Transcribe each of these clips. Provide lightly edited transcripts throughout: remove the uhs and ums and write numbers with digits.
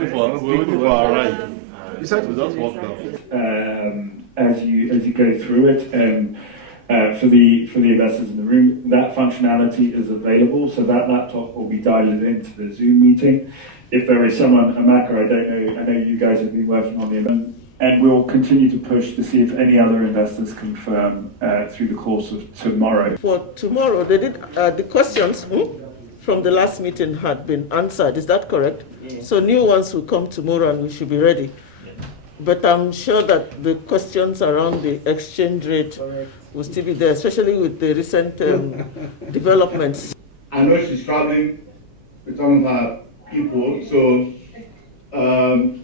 waiting for our ride. You said we just walked out. As you go through it, for the investors in the room, that functionality is available. So that laptop will be dialed into the Zoom meeting. If there is someone, Amaka, I don't know. I know you guys have been working on the event. And we'll continue to push to see if any other investors confirm through the course of tomorrow. For tomorrow, they did the questions from the last meeting had been answered. Is that correct? Yes. So new ones will come tomorrow, and we should be ready. Yes. But I'm sure that the questions around the exchange rate will still be there, especially with the recent developments. I know she's traveling with some of her people, so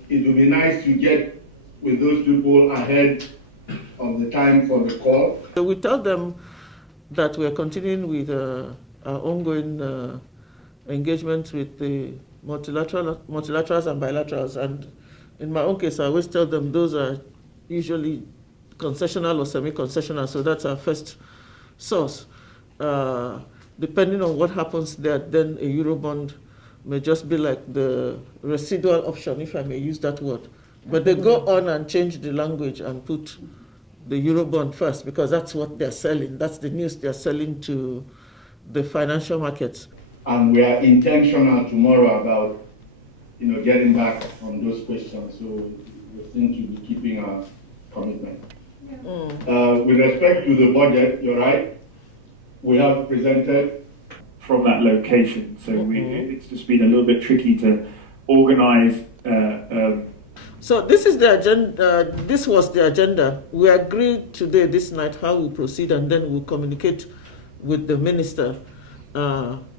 it would be nice to get with those people ahead of the time for the call. So we tell them that we are continuing with our ongoing engagements with the multilaterals and bilaterals. And in my own case, I always tell them those are usually concessional or semi-concessional, so that's our first source. Depending on what happens there, then a Eurobond may just be like the residual option, if I may use that word. But they go on and change the language and put the Eurobond first, because that's what they're selling. That's the news they're selling to the financial markets. And we are intentional tomorrow about, getting back on those questions. So we seem to be keeping our commitment. Yeah. With respect to the budget, you're right. We have presented from that location. So it's just been a little bit tricky to organize. So this is the agenda. This was the agenda. We agreed today, this night, how we proceed, and then we'll communicate with the minister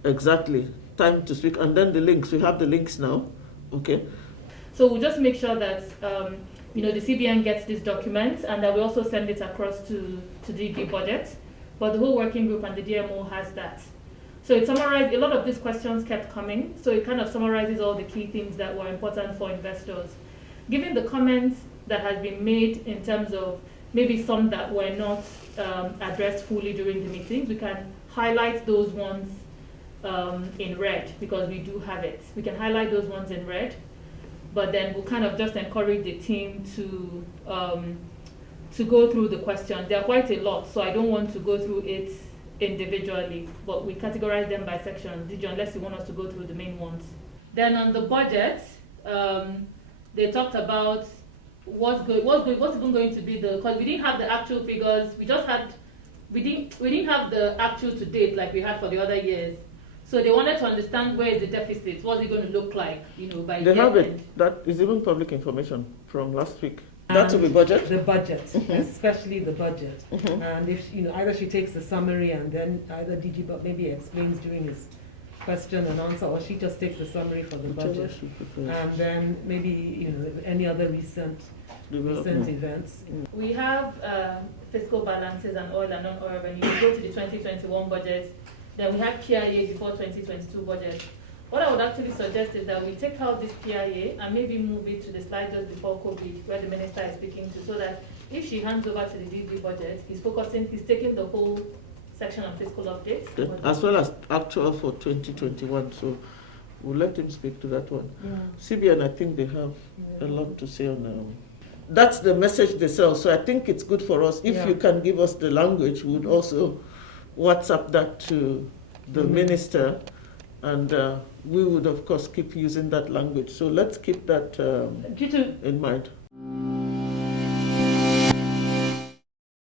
exactly time to speak, and then the links. We have the links now. Okay. So we'll just make sure that the CBN gets this document, and that we also send it across to DG Budget. But the whole working group and the DMO has that. So it summarized, a lot of these questions kept coming, so it kind of summarizes all the key things that were important for investors. Given the comments that has been made in terms of maybe some that were not addressed fully during the meetings, we can highlight those ones in red, because we do have it. We can highlight those ones in red, but then we'll kind of just encourage the team to go through the questions. There are quite a lot, so I don't want to go through it individually, but we categorize them by sections, unless you want us to go through the main ones. Then on the budget, they talked about what's even going to be because we didn't have the actual figures. We didn't have the actual to date like we had for the other years. So they wanted to understand where is the deficit, what's it going to look like, by they have it. That is even public information from last week. That will be budget? The budget, especially the budget. And if, either she takes the summary and then either DG maybe explains during his question and answer, or she just takes the summary for the budget. And then maybe, any other recent events. We have fiscal balances and oil and non-oil revenue. We go to the 2021 budget, then we have PIA before 2022 budget. What I would actually suggest is that we take out this PIA and maybe move it to the slide just before COVID, where the minister is speaking to, so that if she hands over to the DG budget, he's taking the whole section on fiscal updates. As well as actual for 2021, so we'll let him speak to that one. Yeah. CBN, I think they have a lot to say on that's the message they sell, so I think it's good for us. If you can give us the language, we would also WhatsApp that to the minister, and we would, of course, keep using that language. So let's keep that in mind.